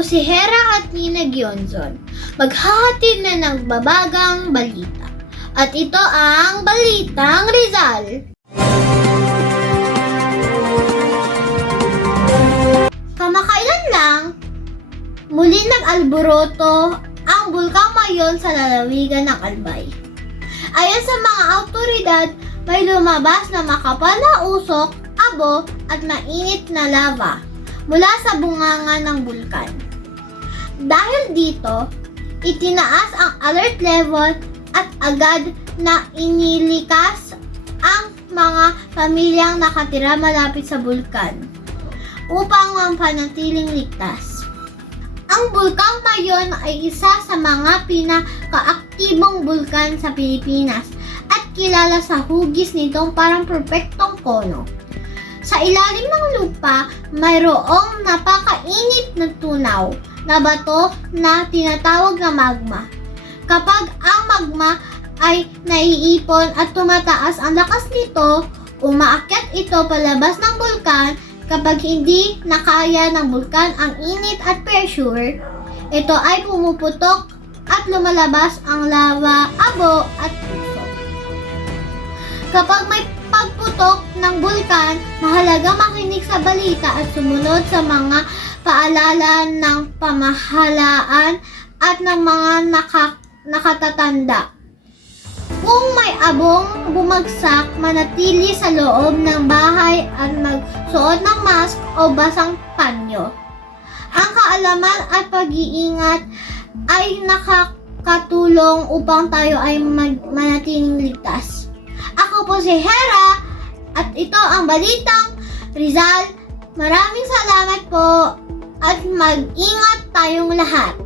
po si Hera at Nina Gionzon. Maghahatid na ng babagang balita. At ito ang Balitang Rizal. Kamakailan lang, muli nag-alboroto ang Bulkang Mayon sa lalawigan ng Albay. Ayon sa mga awtoridad, may lumabas na makapal na usok, abo at mainit na lava mula sa bunganga ng bulkan. Dahil dito, itinaas ang alert level at agad na inilikas ang mga pamilyang nakatira malapit sa bulkan upang manpanatiling ligtas. Ang Bulkang Mayon ay isa sa mga pinakaaktibong bulkan sa Pilipinas at kilala sa hugis nitong parang perpektong kono. Sa ilalim ng lupa, mayroong napakainit na tunaw na bato na tinatawag na magma. Kapag ang magma ay naiipon at tumataas ang lakas nito, umaakyat ito palabas ng bulkan. Kapag hindi nakaya ng bulkan ang init at pressure, ito ay pumuputok at lumalabas ang lava, abo at usok. Kapag may pagputok ng bulkan, mahalagang makinig sa balita at sumunod sa mga paalala ng pamahalaan at ng mga nakatatanda. Kung may abong bumagsak, manatili sa loob ng bahay at magsuot ng mask o basang panyo. Ang kaalaman at pag-iingat ay nakakatulong upang tayo ay manatiling ligtas. Ako po si Hera at ito ang Balitang Rizal. Maraming salamat po at mag-ingat tayong lahat.